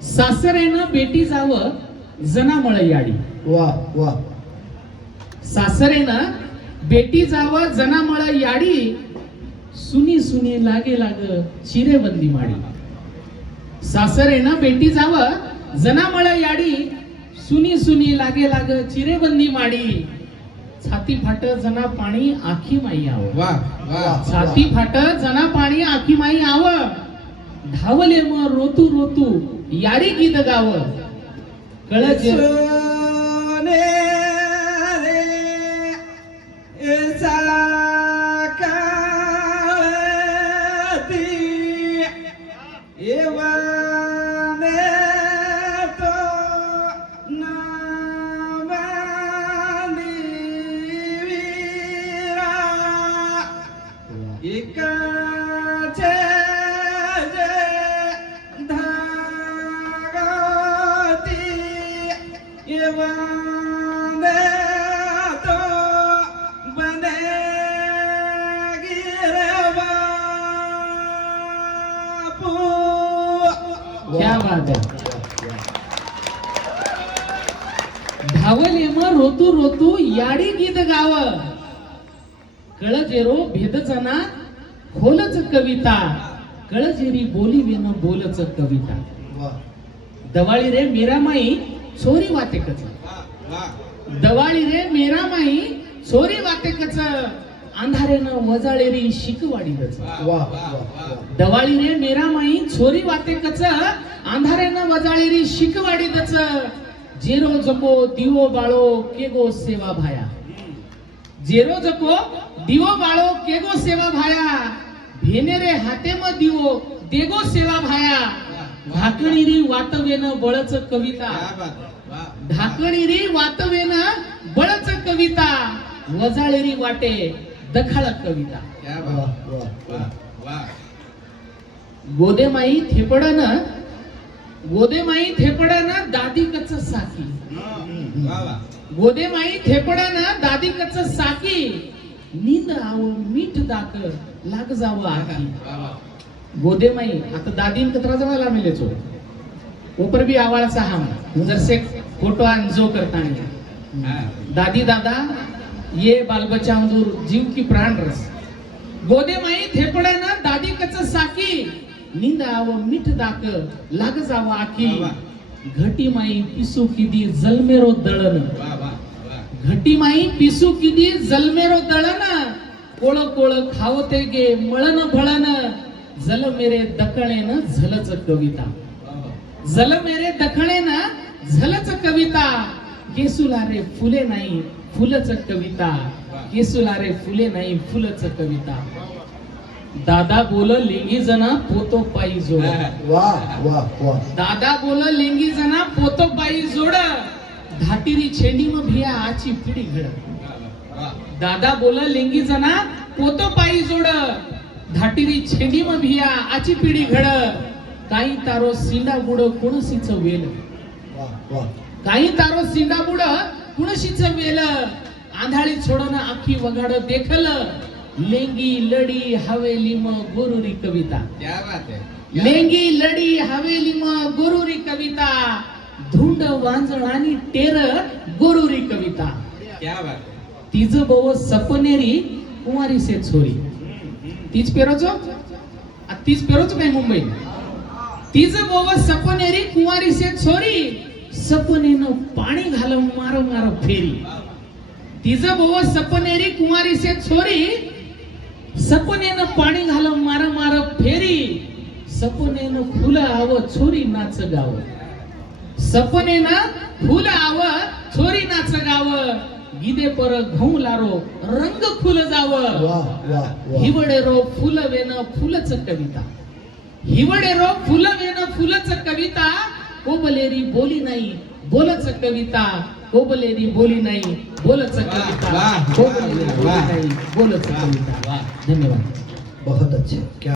सासरेनं बेटी जावं जनामळ याडी. वा वा. सासरेनं बेटी जावं जनामळ याडी, सुनी सुनी लागे लाग चिरेबंदी माडी. सासरेनं बेटी जावं जनामळ याडी, सुनी सुनी लागे लाग चिरेबंदी माडी. छाती फाट जना पाणी आखी माई आव. वा वा. छाती फाट जना पाणी आखी माई आव, धावले म रोतू रोतू याडी गीत गाव. कळज सोने रे एसा काळती एवाने तो नावानी वीरा एकाचे क्या बात है. धावले म रोतू रोतू याडी गीत गाव. कळजेरो भेदजना खोलच कविता, कळजेरी बोली वेन बोलच कविता. दवाळी रे मीरामाई छोरी वाटे कच. दवाळी रे मीरामाई छोरी वाटे कच, अंधारेनं वजाळेरी शिकवाडी गच. दवाळी रे मीरामाई छोरी वाटे कच, अंधारेनं वजाळेरी शिकवाडी गच. जेरो जपो दिवो बाळो केगो सेवा भाया. जेरो जपो दिवो बाळो केगो सेवा भाया, भेनेरे हाते म दिवो देगो सेवा भाया. ढाकणीरी वातवेन बळच कविता. ढाकणीरी वातवेन बळच कविता, वजाळेरी वाटे दखाळ कविता. गोदेमाई थेपडन दादी कच साकी. गोदेमाई थेपडन दादी कच साकी, नींद आव मीठ दाक लाग जावं आखी. गोदेमाई आता दादीन कतरा जवळ मिलेचो ऊपर भी आवाळाचा हम जर से फोटो जो करताना दादी दादा ये बाल बचाव दूर जीव की प्राण रस. गोदेमाई थेपडन दादी कच साकी, नींद आव मीठ दाक लाग जावं आखी. घटी माई पिसू किदी जलमेरो दळन. घटी माई पिसू किदी जलमेरो दळन, कोळ कोळ खावते गे मळन भळन. जल मेरे दखणेन झलच कविता. जल मेरे दखणेन झलच कविता, केसुला रे फुले नाही फुलच कविता. केसुला रे फुले नाही फुलच कविता. दादा बोल लेंगी जना पोतो पायी जोड. दादा बोल लेंगी जना पोतो पायी जोड, धाटिरी छेडी म भिया आची पिढी घड. दादा बोल लेंगी जना पोतो पायी जोड, धाटिरी छेडी म भिया आची पिढी घड. काही तारो सिंडा बुड कुणसीच वेल. काही तारो सिंडा बुड कुणसीच वेल, आंधळी छोडन आखी वगाड देखल. लेंगी लडी हवेली म गोरुरी कविता. क्या बात है. लेंगी लडी हवेली म गोरुरी कविता, धुंड वांजळ आणि टेर गोरुरी कविता. क्या बात है. तिज बव सपनेरी कुमारी से छोरी. तीच पेरोचो काय मुंबई. तिज बव सपनेरी कुमारी से छोरी, सपनेनं पाणी घाल मार मार फेरी. तिज बव सपनेरी कुमारी से छोरी, सपनेनं पाणी घाल मार मार फेरी. सपनेनं फुल आव छोरी नाच गाव. सपनेनं फुल आव छोरी नाच गाव. गिदे पर घऊ लारो रंग फुल जाव. हिवडेरो फुल वेन फुलच कविता. हिवडेरो फुल वेन फुलच कविता, कोबलेरी बोली नाही बोलच कविता. कोबलेरी बोली नाही बोलच कविता. कोबलेरी बोली नाही बोलच कविता. धन्यवाद. बहुत अच्छे.